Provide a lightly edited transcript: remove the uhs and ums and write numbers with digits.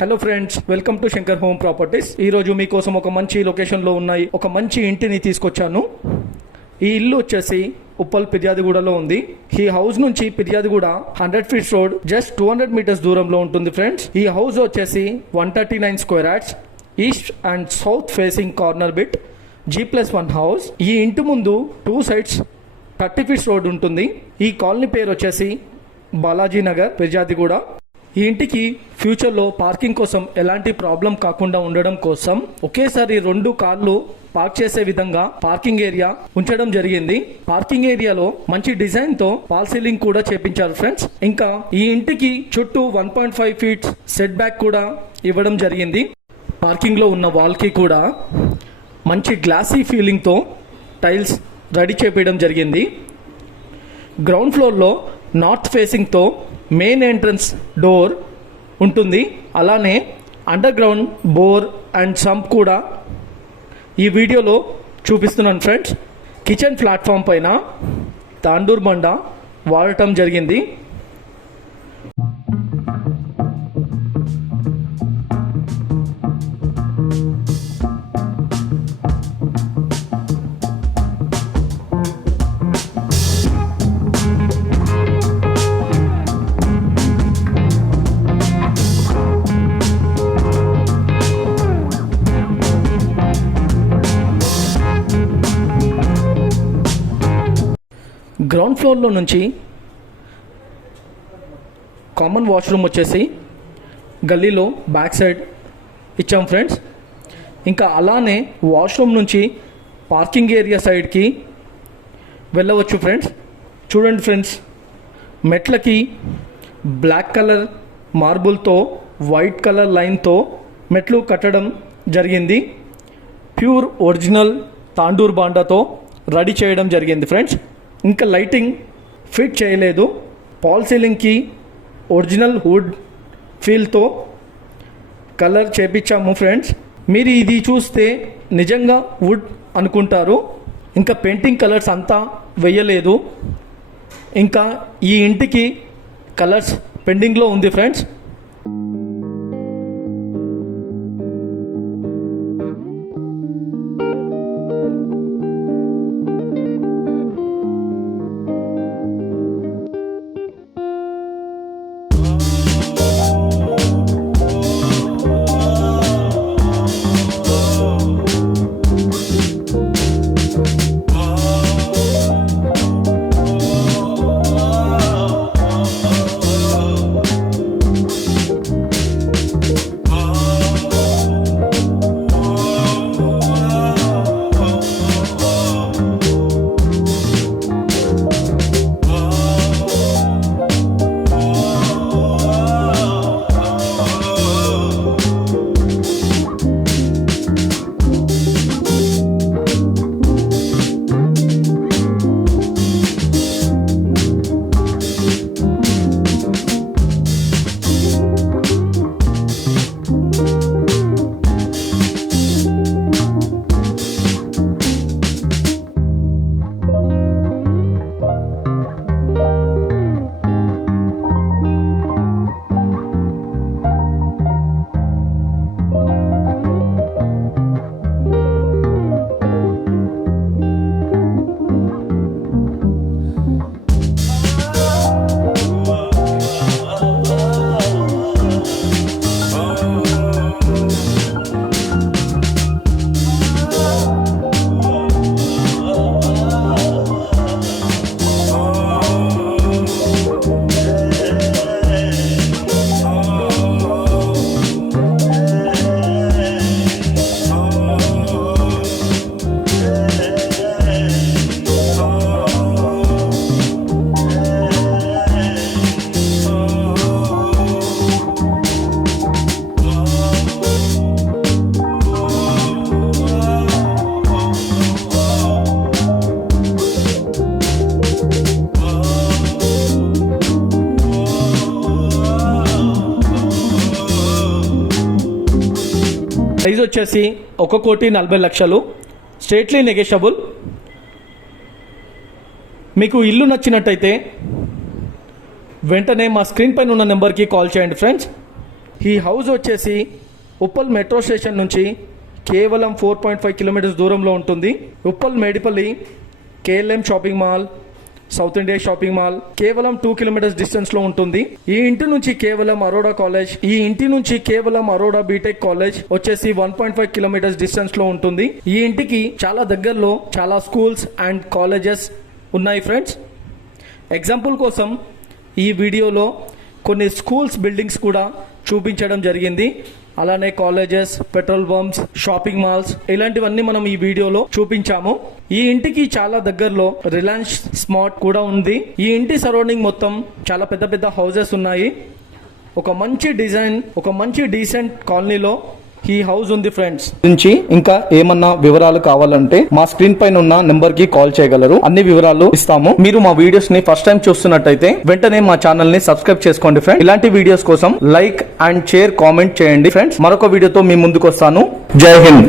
Hello friends, welcome to Shankar home properties. ఈరోజు మీకోసం ఒక మంచి లొకేషన్లో ఉన్నాయి ఒక మంచి ఇంటిని తీసుకొచ్చాను. ఈ ఇల్లు వచ్చేసి ఉప్పల్ ఫిర్యాదిగూడలో ఉంది. ఈ హౌస్ నుంచి Peerzadiguda 100 feets road just 200 metres దూరంలో ఉంటుంది ఫ్రెండ్స్. ఈ హౌస్ వచ్చేసి 139 square yards, east and south facing corner bit, G+1 house. ఈ ఇంటి ముందు 2 సైడ్స్ 30 ఫీట్స్ రోడ్ ఉంటుంది. ఈ కాలనీ పేరు వచ్చేసి బాలాజీ నగర్, ఫిర్యాదిగూడ. ఈ ఇంటికి ఫ్యూచర్లో పార్కింగ్ కోసం ఎలాంటి ప్రాబ్లం కాకుండా ఉండడం కోసం ఒకేసారి 2 కార్లు పార్క్ చేసే విధంగా పార్కింగ్ ఏరియా ఉంచడం జరిగింది. పార్కింగ్ ఏరియాలో మంచి డిజైన్ తో ఫాల్ సీలింగ్ కూడా చేపించారు ఫ్రెండ్స్. ఇంకా ఈ ఇంటికి చుట్టూ 1.5 ఫీట్ సెట్ బ్యాక్ కూడా ఇవ్వడం జరిగింది. పార్కింగ్ లో ఉన్న వాల్ కి కూడా మంచి గ్లాసీ ఫీలింగ్ తో టైల్స్ రెడీ చేపించడం జరిగింది. గ్రౌండ్ ఫ్లోర్ లో నార్త్ ఫేసింగ్ తో మెయిన్ ఎంట్రన్స్ డోర్ ఉంటుంది. అలానే under ground bore and sump కూడా ఈ వీడియోలో చూపిస్తున్నాను ఫ్రెండ్స్. కిచెన్ ప్లాట్ఫామ్ పైన తాండూర్ బండ వాడటం జరిగింది. గ్రౌండ్ ఫ్లోర్లో నుంచి కామన్ వాష్రూమ్ వచ్చేసి గల్లీలో బ్యాక్ సైడ్ ఇచ్చాం ఫ్రెండ్స్. ఇంకా అలానే వాష్రూమ్ నుంచి పార్కింగ్ ఏరియా సైడ్కి వెళ్ళవచ్చు ఫ్రెండ్స్. చూడండి ఫ్రెండ్స్, మెట్లకి బ్లాక్ కలర్ మార్బుల్తో వైట్ కలర్ లైన్తో మెట్లు కట్టడం జరిగింది. ప్యూర్ ఒరిజినల్ తాండూర్ బాండాతో రెడీ చేయడం జరిగింది ఫ్రెండ్స్. ఇంకా లైటింగ్ ఫిట్ చేయలేదు. ఫాల్ సీలింగ్కి ఒరిజినల్ వుడ్ ఫీల్తో కలర్ చేపించాము ఫ్రెండ్స్. మీరు ఇది చూస్తే నిజంగా వుడ్ అనుకుంటారు. ఇంకా పెయింటింగ్ కలర్స్ అంతా వేయలేదు. ఇంకా ఈ ఇంటికి కలర్స్ పెండింగ్లో ఉంది ఫ్రెండ్స్. ప్రైజ్ వచ్చేసి 1,40,00,000, స్ట్రేట్లీ నెగోషియబుల్. మీకు ఇల్లు నచ్చినట్టయితే వెంటనే మా స్క్రీన్ పైన ఉన్న నెంబర్కి కాల్ చేయండి ఫ్రెండ్స్. ఈ హౌస్ వచ్చేసి ఉప్పల్ మెట్రో స్టేషన్ నుంచి కేవలం 4.5 కిలోమీటర్స్ దూరంలో ఉంటుంది. Uppal Medipally KLM shopping mall, south India shopping mall కేవలం 2 కిలోమీటర్స్ డిస్టెన్స్ లో ఉంటుంది. ఈ ఇంటి నుంచి కేవలం అరోడా బీటెక్ కాలేజ్ వచ్చేసి 1.5 కిలోమీటర్స్ డిస్టెన్స్ లో ఉంటుంది. ఈ ఇంటికి చాలా దగ్గరలో చాలా స్కూల్స్ అండ్ కాలేజెస్ ఉన్నాయి ఫ్రెండ్స్. ఎగ్జాంపుల్ కోసం ఈ వీడియోలో కొన్ని స్కూల్స్ బిల్డింగ్స్ కూడా చూపించడం జరిగింది. అలానే colleges, petrol bunks, shopping malls ఇలాంటివన్నీ మనం ఈ వీడియోలో చూపించాము. ఈ ఇంటికి చాలా దగ్గరలో రిలయన్స్ స్మార్ట్ కూడా ఉంది. ఈ ఇంటి సరౌండింగ్ మొత్తం చాలా పెద్ద పెద్ద హౌసెస్ ఉన్నాయి. ఒక మంచి డిజైన్, ఒక మంచి డీసెంట్ కాలనీలో ఈ హౌస్ ఉంది ఫ్రెండ్స్. నుంచి ఇంకా ఏమన్నా వివరాలు కావాలంటే మా స్క్రీన్ పైన ఉన్న నెంబర్ కి కాల్ చేయగలరు. అన్ని వివరాలు ఇస్తాము. మీరు మా వీడియోస్ ని ఫస్ట్ టైం చూస్తున్నట్టయితే వెంటనే మా ఛానల్ ని సబ్స్క్రైబ్ చేసుకోండి ఫ్రెండ్స్. ఇలాంటి వీడియోస్ కోసం లైక్ అండ్ షేర్, కామెంట్ చేయండి ఫ్రెండ్స్. మరొక వీడియోతో మీ ముందుకు వస్తాను. జై హింద్.